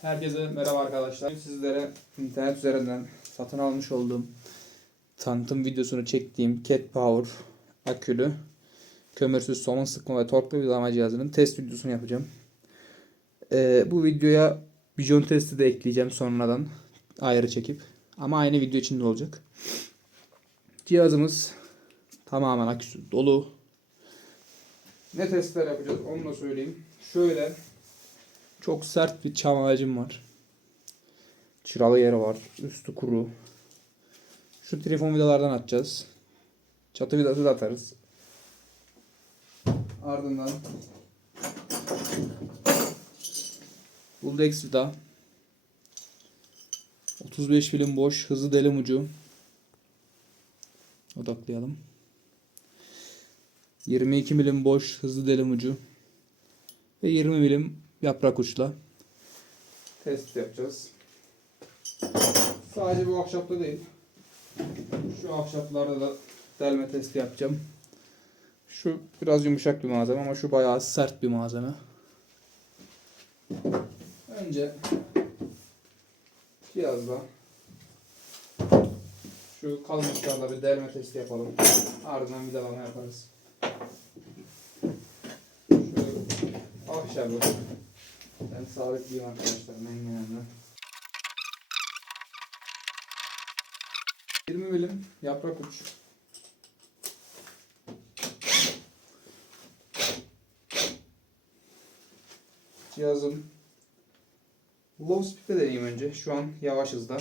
Herkese merhaba arkadaşlar. Sizlere internet üzerinden satın almış olduğum tanıtım videosunu çektiğim Cat Power akülü kömürsüz somun sıkma ve torklu vidalama cihazının test videosunu yapacağım. Ee, bu videoya vision testi de ekleyeceğim sonradan ayrı çekip ama aynı video içinde olacak. Cihazımız tamamen aküsü dolu. Ne testler yapacağız onu da söyleyeyim. Şöyle çok sert bir çam ağacım var. Çıralı yeri var. Üstü kuru. Şu telefon vidalardan atacağız. Çatı vidası da atarız. Ardından Buldex vida 35 milim boş hızlı delim ucu odaklayalım 22 milim boş hızlı delim ucu ve 20 milim yaprak uçla test yapacağız. Sadece bu ahşapta değil. Şu ahşaplarda da delme testi yapacağım. Şu biraz yumuşak bir malzeme ama şu bayağı sert bir malzeme. Önce cihazla şu kalın uçlarla bir delme testi yapalım. Ardından vidalama yaparız. Şu ahşabı ben sabitleyeyim arkadaşlar mengenemle. 20 milim yaprak uç. Cihazın low speed'e deneyeyim önce. Şu an yavaş hızda.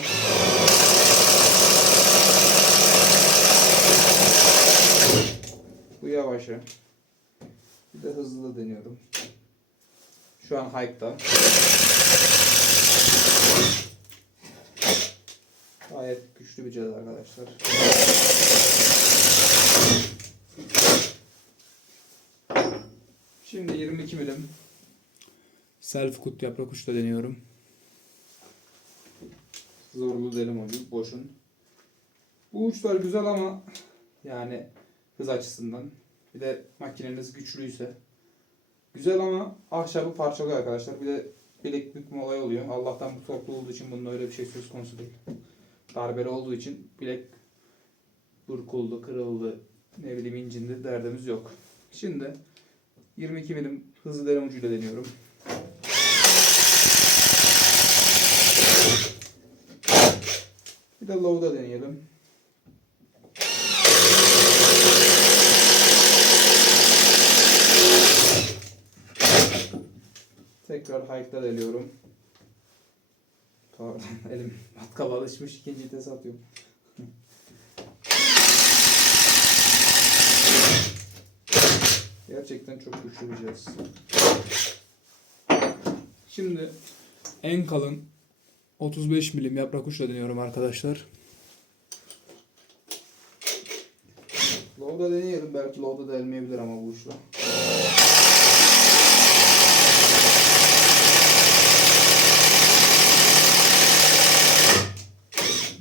Bu yavaşı. Bir de hızlı deniyorum. Şu an hike'da. Gayet güçlü bir cihaz arkadaşlar. Şimdi 22 milim self kut yaprak uçta deniyorum. Zorlu delim ucu boşun. Bu uçlar güzel ama yani hız açısından bir de makineniz güçlüyse güzel ama ahşabı parçalıyor arkadaşlar. Bir de bilek bükme olay oluyor. Allah'tan bu torklu olduğu için bunun öyle bir şey söz konusu değil. Darbeli olduğu için bilek burkuldu, kırıldı, ne bileyim incindi derdimiz yok. Şimdi 22 milim hızlı denem ucuyla deniyorum. Bir de low'da deneyelim. Tekrar hike'da deniyorum. Pardon elim matkap alışmış ikinci vites atıyorum. Gerçekten çok güçlü bir cihaz. Şimdi en kalın 35 milim yaprak uçla deniyorum arkadaşlar. Low'da deneyelim. Belki low'da da elmeyebilir ama bu uçla.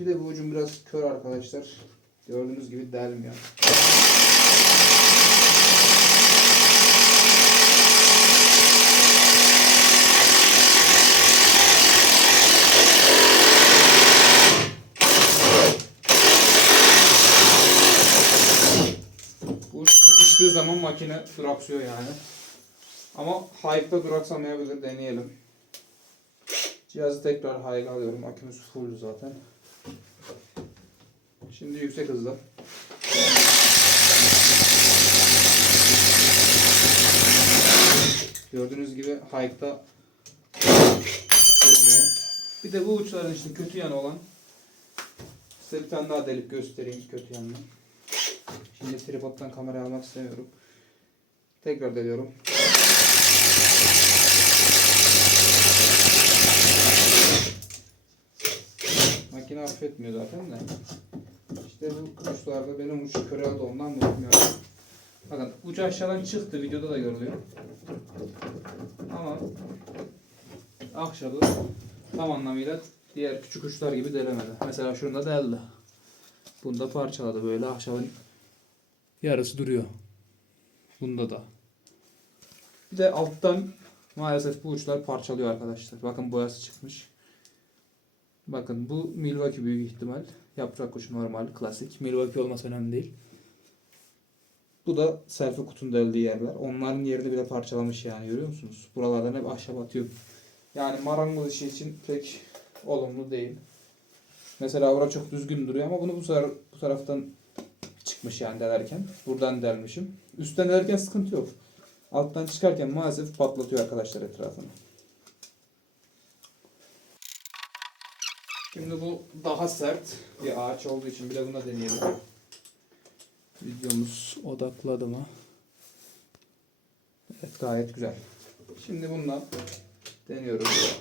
De bu ucum biraz kör arkadaşlar. Gördüğünüz gibi delmiyor. Bu sıkıştığı zaman makine duraksıyor yani. Ama high'da duraksamayabilir. Deneyelim. Cihazı tekrar high'a alıyorum. Akümüz full zaten. Şimdi yüksek hızda. Gördüğünüz gibi high'da durmuyor. Bir de bu uçların işte kötü yanı olan size bir tane daha delip göstereyim kötü yanını. Şimdi tripodtan kamera almak istemiyorum. Tekrar deliyorum. Makine affetmiyor zaten de. İşte bu uçlarda benim uç köreldi ondan mı bilmiyorum. Bakın uç aşağıdan çıktı videoda da görülüyor. Ama ahşabı tam anlamıyla diğer küçük uçlar gibi delemedi. Mesela şunda deldi. Bunda parçaladı böyle ahşabın yarısı duruyor. Bunda da. Bir de alttan Maalesef bu uçlar parçalıyor arkadaşlar. Bakın boyası çıkmış. Bakın bu Milwaukee büyük ihtimal. Yaprak uçu normal, klasik. Milwaukee olması önemli değil. Bu da selfie kutunun deldiği yerler. Onların yerini bile parçalamış yani görüyor musunuz? Buralardan hep ahşap atıyor. Yani marangoz işi için pek olumlu değil. Mesela bura çok düzgün duruyor ama bunu bu, sefer, bu taraftan çıkmış yani delerken. Buradan delmişim. Üstten delerken sıkıntı yok. Alttan çıkarken maalesef patlatıyor arkadaşlar etrafını. Şimdi bu daha sert bir ağaç olduğu için bir de buna deneyelim. Videomuz odakladı mı? Evet gayet güzel. Şimdi bununla deniyoruz.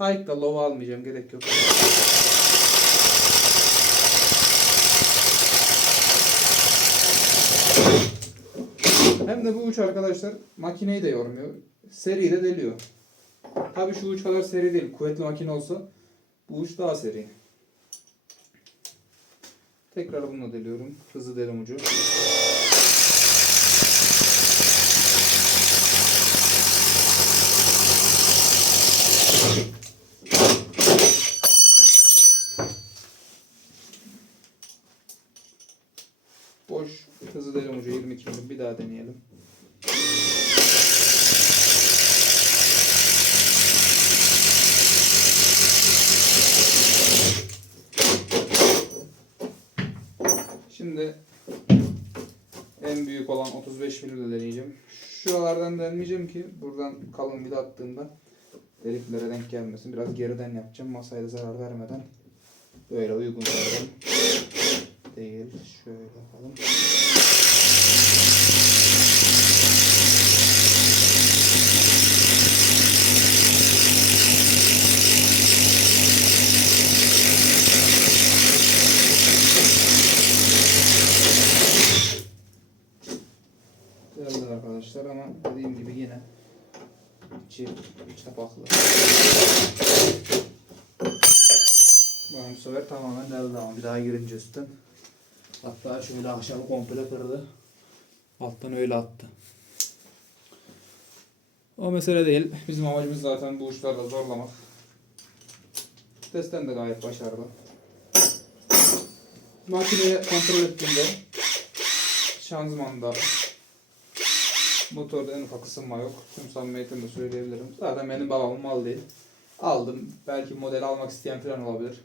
Hike'da low almayacağım gerek yok. Hem de bu uç arkadaşlar makineyi de yormuyor. Seri de deliyor. Tabii şu uç kadar seri değil. Kuvvetli makine olsa bu uç daha seri. Tekrar bununla deliyorum. Hızlı delim ucu. Boş hızlı delim ucu 22 milim. Bir daha deneyelim. Şimdi en büyük olan 35 milim de deneyeceğim. Şuralardan deneyeceğim ki buradan kalın vida attığımda deliklere denk gelmesin. Biraz geriden yapacağım. Masaya da zarar vermeden. Böyle uygun değil. Şöyle yapalım. Geldi arkadaşlar ama dediğim gibi yine içi çapaklı. Sefer tamamen deldi ama bir daha girince üstten. Hatta şöyle ahşabı komple kırdı. Alttan öyle attı. O mesele değil. Bizim amacımız zaten bu uçlarla zorlamak. Testten de gayet başarılı. Makineyi kontrol ettiğimde şanzımanda motorda en ufak ısınma yok. Tüm samimiyetimle söyleyebilirim. Zaten benim babamın mal değil. Aldım. Belki model almak isteyen falan olabilir.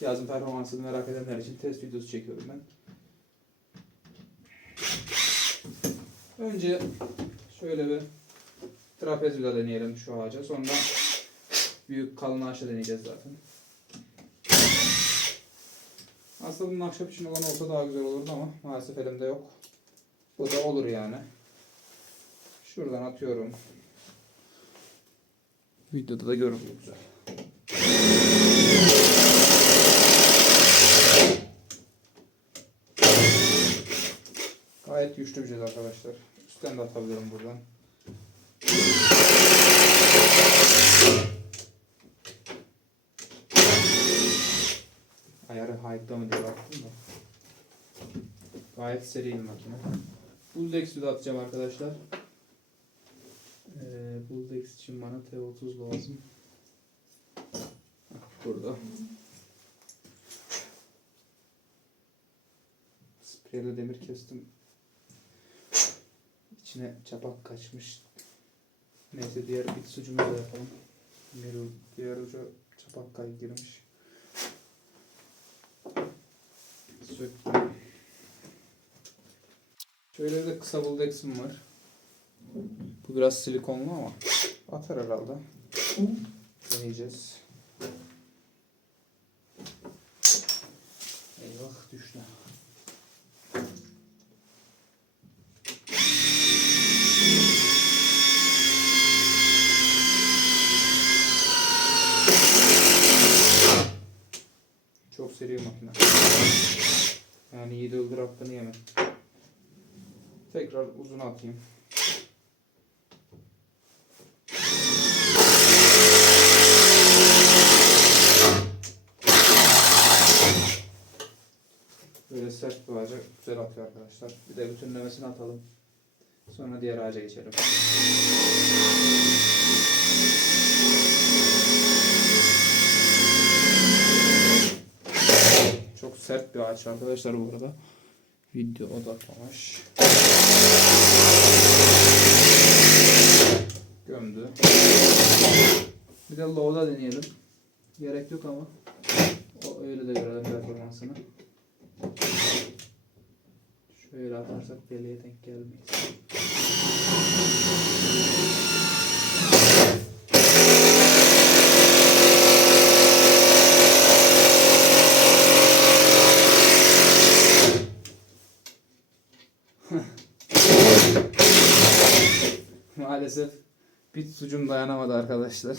Cihazın performansını merak edenler için test videosu çekiyorum ben. Önce şöyle bir trapez vida deneyelim şu ağaca. Sonra büyük kalın ağaçla deneyeceğiz zaten. Aslında bunun ahşap için olan olsa daha güzel olurdu ama maalesef elimde yok. Bu da olur yani. Şuradan atıyorum. Videoda da görünüyor güzel. Gayet güçlü bir ceza arkadaşlar. Üstten de atabilirim buradan. Ayarı high'da mı diye baktım da. Gayet seri bir makine. Bulldex de atacağım arkadaşlar. Ee, Bulldex için bana T30 lazım. Burada. Spreyle demir kestim. İçine çapak kaçmış. Neyse diğer bit sucuğunu da yapalım. Diğer, diğer uca çapak kay girmiş. Söktüm. Şöyle de kısa buldexim var. Bu biraz silikonlu ama atar herhalde. Deneyeceğiz. Eyvah düştü. Bir makine. Yani 7 öldür hakkını yemem. Tekrar uzun atayım. Böyle sert bir ağaca güzel atıyor arkadaşlar. Bir de bütünlemesini atalım. Sonra diğer ağaca geçelim. Çok sert bir ağaç arkadaşlar bu arada. Video odaklamış. Gömdü. Bir de low'da deneyelim. Gerek yok ama. O öyle de görelim performansını. Şöyle atarsak deliğe denk gelmeyiz. Maalesef bit sucum dayanamadı arkadaşlar.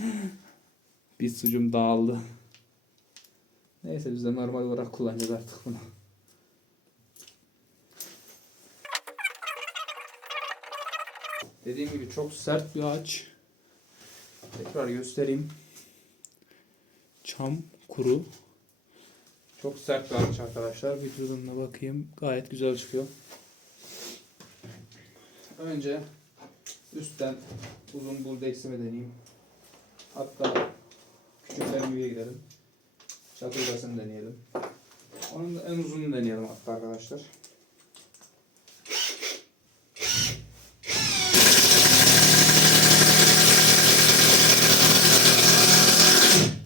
bit sucum dağıldı. Neyse biz de normal olarak kullanacağız artık bunu. Dediğim gibi çok sert bir ağaç. Tekrar göstereyim. Çam kuru. Çok sert bir ağaç arkadaşlar. Videodan da bakayım. Gayet güzel çıkıyor. Önce üstten uzun buldeksimi deneyeyim. Hatta küçük termiye gidelim. Çatırgasını deneyelim. Onun da en uzununu deneyelim hatta arkadaşlar.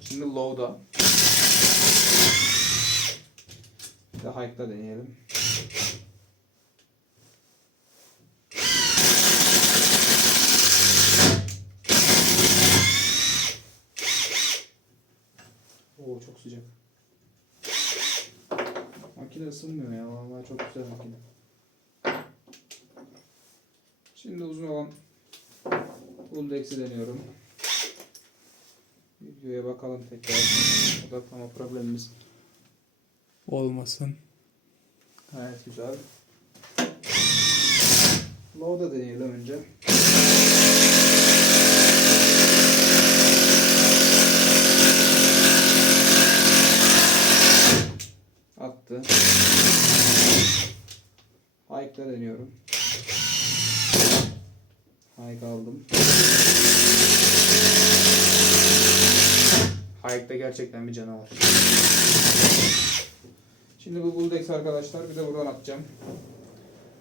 Şimdi low'da. De high'da deneyelim. Oo çok sıcak. Makine ısınmıyor ya. Vallahi çok güzel makine. Şimdi uzun olan Buldex'i deniyorum. Videoya bakalım tekrar. Odaklama problemimiz olmasın. Gayet güzel. Low'da deneyelim önce. Attı. Hike'da deniyorum. Hike aldım. Hike'da gerçekten bir canavar. Şimdi bu Bulldex arkadaşlar bir de buradan atacağım.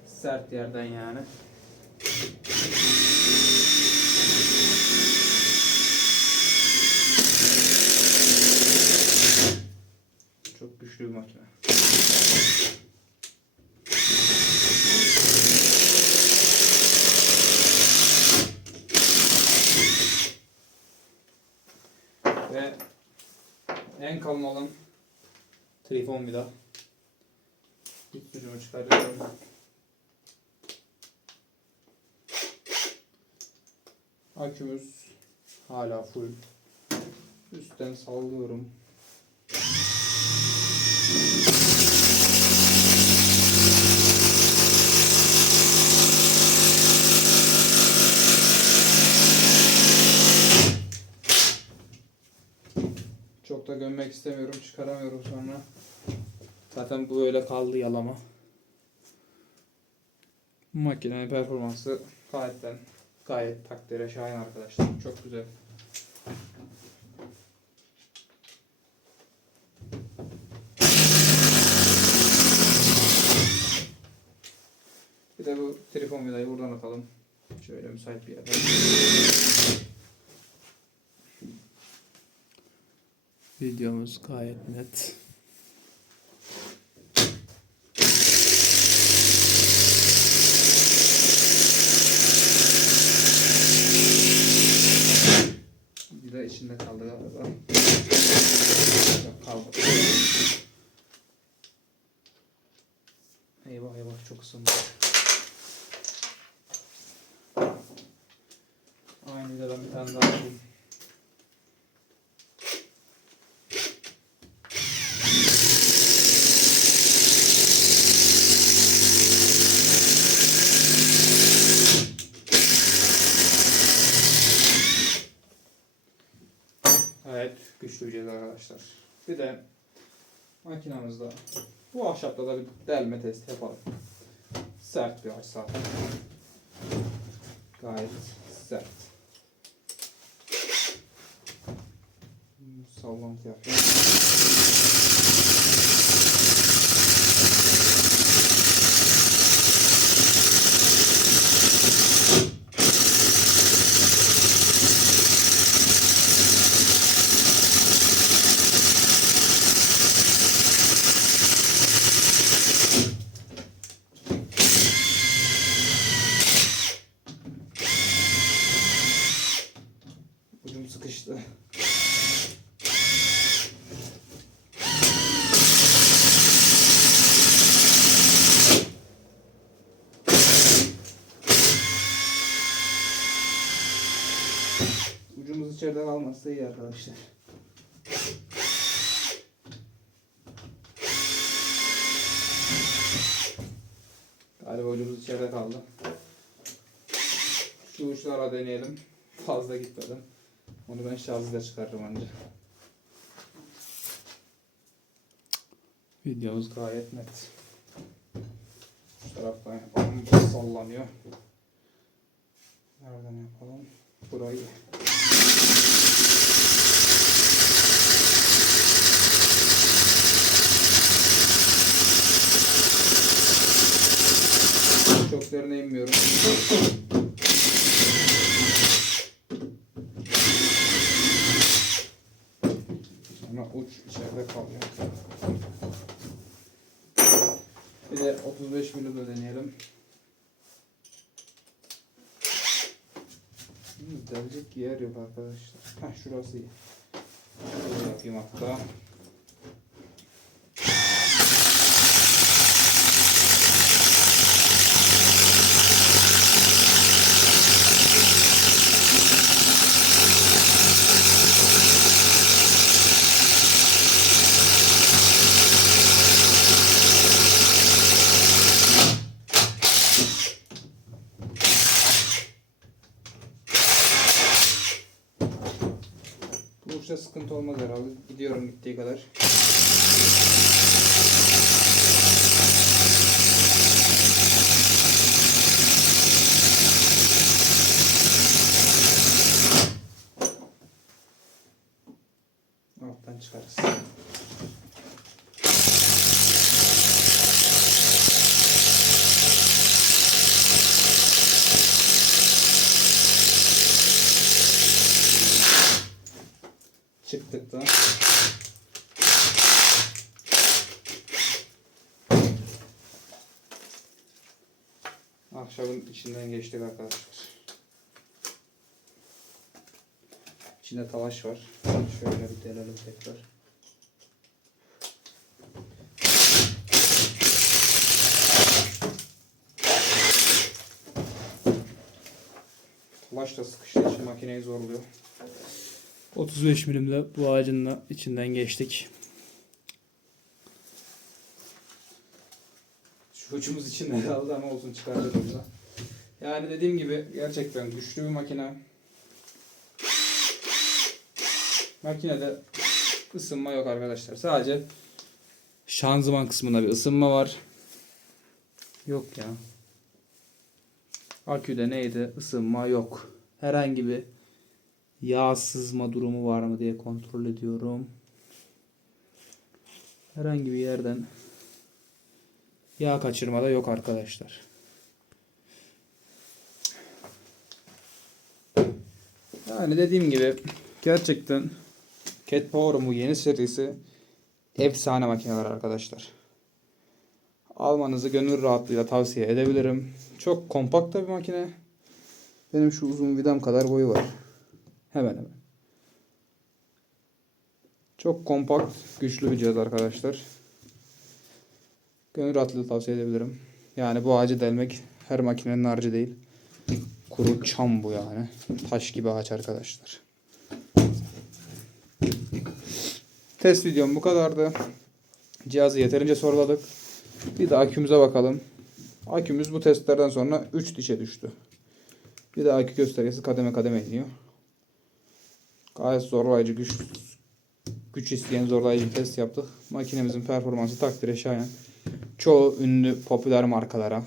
Sert yerden yani. Çok güçlü bir makine. Ve en kalın olan Trifon vida. İç sucuğumu çıkarıyorum. Akümüz hala full. Üstten sallıyorum. Çok da gömmek istemiyorum. Çıkaramıyorum sonra. Zaten bu böyle kaldı yalama. Makinenin performansı gayetten gayet takdire şayan arkadaşlar. Çok güzel. Bir de bu telefon vidayı buradan atalım. Şöyle müsait bir yerde. Videomuz gayet net. Bir de içinde kaldı galiba. Kaldı. Eyvah eyvah çok ısındı. Aynı vidadan bir tane daha alayım. Evet, güçlüyeceğiz arkadaşlar. Bir de makinamızda bu ahşapta da bir delme testi yapalım. Sert bir ağaç zaten. Gayet sert. Sallantı yapıyor. Ucum sıkıştı. Ucumuz kalmazsa iyi arkadaşlar. Galiba ucumuz içeride kaldı. Şu uçlara deneyelim. Fazla gitmedim. Onu ben şarjıyla çıkarırım anca. Videomuz gayet net. Şu taraftan yapalım. Sallanıyor. Nereden yapalım? Burayı. Çok derine inmiyorum. Ama uç içeride kalıyor. Bir de 35 milim de deneyelim. Hmm, delecek yer yok arkadaşlar. Heh şurası iyi. Şöyle yapayım hatta. Bu uçta sıkıntı olmaz herhalde. Gidiyorum gittiği kadar. Alttan çıkarız. Çıktık da. Ahşabın içinden geçtik arkadaşlar. İçinde talaş var. Şöyle bir delelim tekrar. Talaş da sıkıştığı için makineyi zorluyor. 35 milimle bu ağacın içinden geçtik. Şu ucumuz içinde kaldı ama olsun çıkaracağız onu da. Yani dediğim gibi gerçekten güçlü bir makine. Makinede ısınma yok arkadaşlar. Sadece şanzıman kısmında bir ısınma var. Yok ya. Aküde neydi? Isınma yok. Herhangi bir yağ sızma durumu var mı diye kontrol ediyorum. Herhangi bir yerden Yağ kaçırma da yok arkadaşlar. Yani dediğim gibi gerçekten Cat Power'ın bu yeni serisi efsane makineler arkadaşlar. Almanızı gönül rahatlığıyla tavsiye edebilirim. Çok kompakt bir makine. Benim şu uzun vidam kadar boyu var. Hemen hemen. Çok kompakt, güçlü bir cihaz arkadaşlar. Gönül rahatlığıyla tavsiye edebilirim. Yani bu ağacı delmek her makinenin harcı değil. Kuru çam bu yani. Taş gibi ağaç arkadaşlar. Test videom bu kadardı. Cihazı yeterince soruladık. Bir de akümüze bakalım. Akümüz bu testlerden sonra 3 dişe düştü. Bir de akü göstergesi kademe kademe iniyor. Gayet zorlayıcı, güç güç isteyen zorlayıcı bir test yaptık. Makinemizin performansı takdire şayan. Çoğu ünlü popüler markalara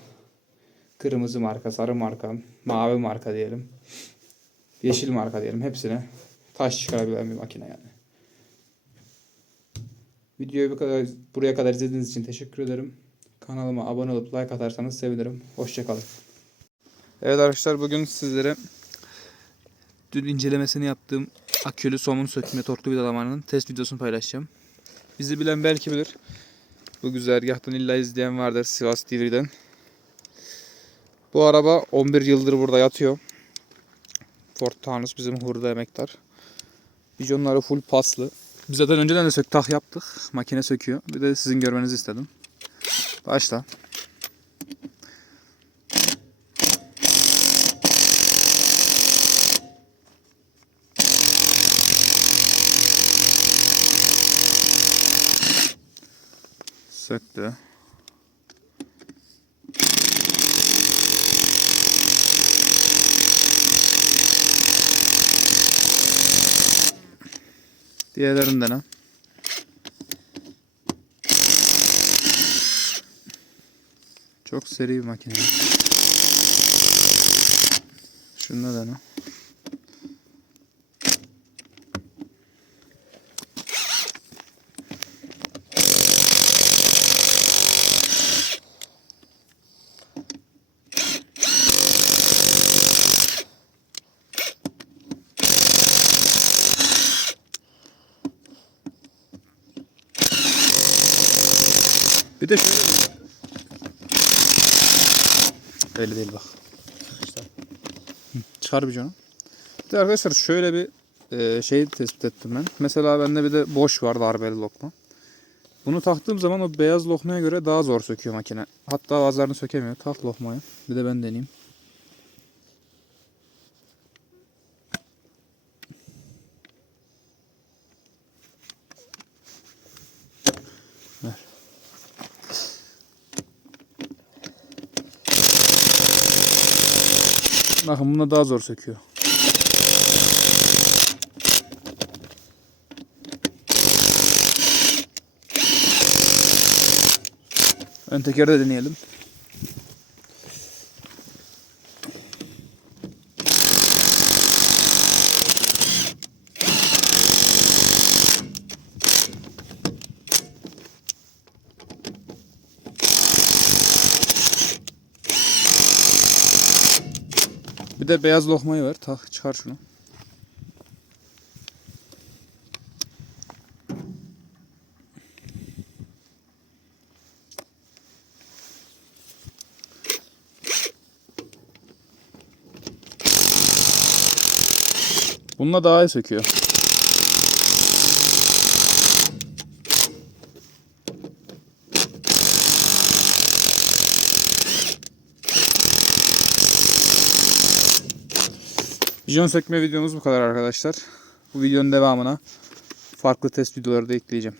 kırmızı marka, sarı marka, mavi marka diyelim. Yeşil marka diyelim. Hepsine taş çıkarabilen bir makine yani. Videoyu bu kadar, buraya kadar izlediğiniz için teşekkür ederim. Kanalıma abone olup like atarsanız sevinirim. Hoşçakalın. Evet arkadaşlar bugün sizlere dün incelemesini yaptığım akülü somun sökme torklu vidalamanın test videosunu paylaşacağım. Bizi bilen belki bilir. Bu güzergahtan illa izleyen vardır Sivas Divri'den. Bu araba 11 yıldır burada yatıyor. Ford Taunus bizim hurda emektar. Bijonları full paslı. Biz zaten önceden de sök tak yaptık. Makine söküyor. Bir de sizin görmenizi istedim. Başla. Söktü. Diğerlerinden ha. Çok seri bir makine. Şunda da ne? De şöyle Öyle değil bak. Hı, Çıkar bir canım. Bir de arkadaşlar şöyle bir şey tespit ettim ben. Mesela bende bir de boş var darbeli lokma. Bunu taktığım zaman o beyaz lokmaya göre daha zor söküyor makine. Hatta bazılarını sökemiyor. Tak lokmayı. Bir de ben deneyeyim. Bakın bunda daha zor söküyor. Ön tekeri de deneyelim. Bir de beyaz lokmayı ver. Tak çıkar şunu. Bununla daha iyi söküyor. Bijon sökme videomuz bu kadar arkadaşlar. Bu videonun devamına farklı test videoları da ekleyeceğim.